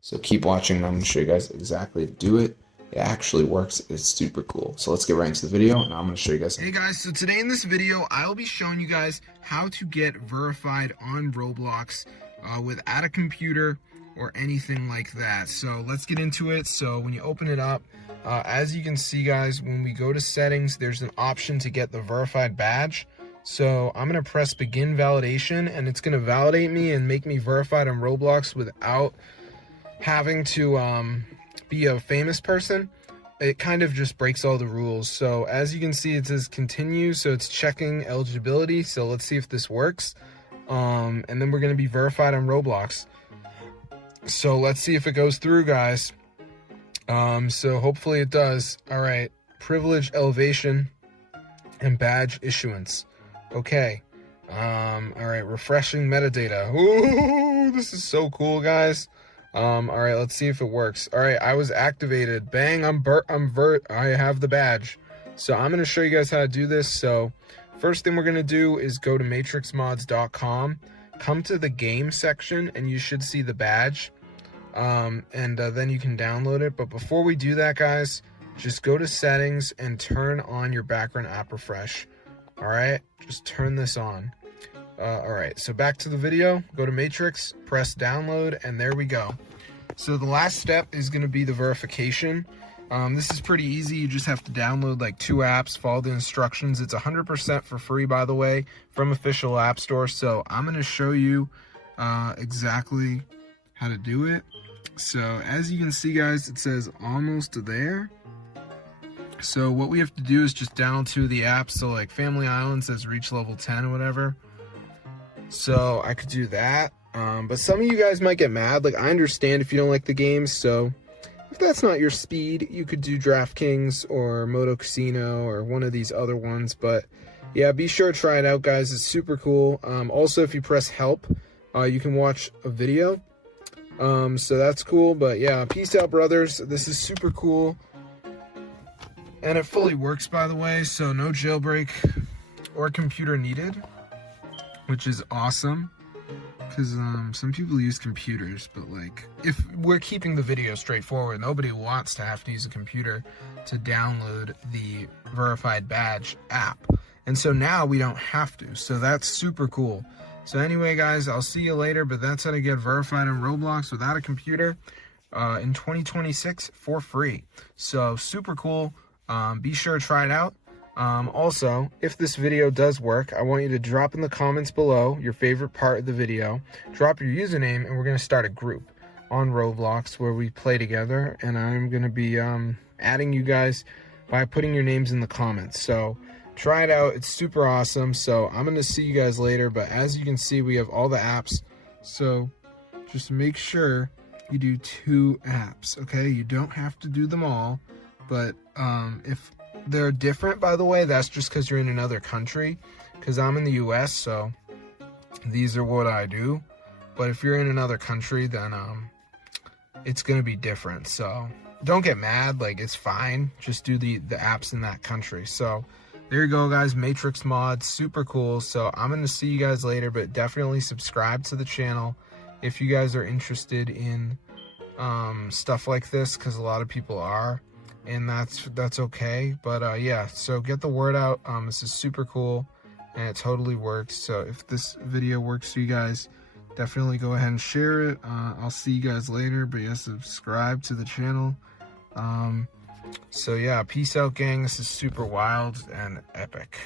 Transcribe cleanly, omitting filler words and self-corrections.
So keep watching and I'm going to show you guys exactly how to do it. It actually works. It's super cool. So let's get right into the video and I'm going to show you guys. Hey guys, so today in this video, I'll be showing you guys how to get verified on Roblox without a computer or anything like that. So let's get into it. So when you open it up, as you can see guys, when we go to settings, there's an option to get the verified badge. So I'm going to press begin validation and it's going to validate me and make me verified on Roblox without having to be a famous person. It kind of just breaks all the rules. So as you can see, it says continue, so it's checking eligibility. So let's see if this works, and then we're going to be verified on Roblox. So let's see if it goes through, guys. So hopefully it does. All right, privilege elevation and badge issuance. Okay. All right, refreshing metadata. Ooh, this is so cool, guys. All right, let's see if it works. All right, I was activated. Bang, I have the badge. So I'm going to show you guys how to do this. So first thing we're going to do is go to matrixmods.com, come to the game section, and you should see the badge. Then you can download it. But before we do that, guys, just go to settings and turn on your background app refresh. All right, just turn this on. All right, so back to the video, go to Matrix, press download, and there we go. So the last step is going to be the verification. This is pretty easy. You just have to download like 2 apps, follow the instructions. It's 100% for free, by the way, from official app store. So I'm going to show you exactly how to do it. So as you can see, guys, it says almost there. So what we have to do is just download 2 of the apps. So like Family Island says reach level 10 or whatever. So I could do that, but some of you guys might get mad. Like, I understand if you don't like the games, so if that's not your speed, you could do DraftKings or Moto Casino or one of these other ones. But yeah, be sure to try it out, guys. It's super cool. Also, if you press help, you can watch a video. So that's cool. But yeah, peace out, brothers. This is super cool, and it fully works, by the way. So no jailbreak or computer needed, which is awesome, because some people use computers, but like, if we're keeping the video straightforward, nobody wants to have to use a computer to download the verified badge app, and so now we don't have to. So that's super cool. So anyway, guys, I'll see you later, but that's how to get verified on Roblox without a computer in 2026 for free. So super cool. Be sure to try it out. Also, if this video does work, I want you to drop in the comments below your favorite part of the video, drop your username, and we're going to start a group on Roblox where we play together, and I'm going to be adding you guys by putting your names in the comments. So try it out. It's super awesome. So I'm going to see you guys later, but as you can see, we have all the apps. So just make sure you do 2 apps, okay? You don't have to do them all, but if they're different, by the way, that's just because you're in another country, because I'm in the US, so these are what I do. But if you're in another country, then it's gonna be different. So don't get mad, like, it's fine, just do the apps in that country. So there you go, guys. Matrix Mods, super cool. So I'm gonna see you guys later, but definitely subscribe to the channel if you guys are interested in stuff like this, because a lot of people are, and that's okay. But yeah, so get the word out. This is super cool and it totally works. So if this video works for you guys, definitely go ahead and share it. I'll see you guys later, but yeah, subscribe to the channel. So yeah, peace out, gang. This is super wild and epic.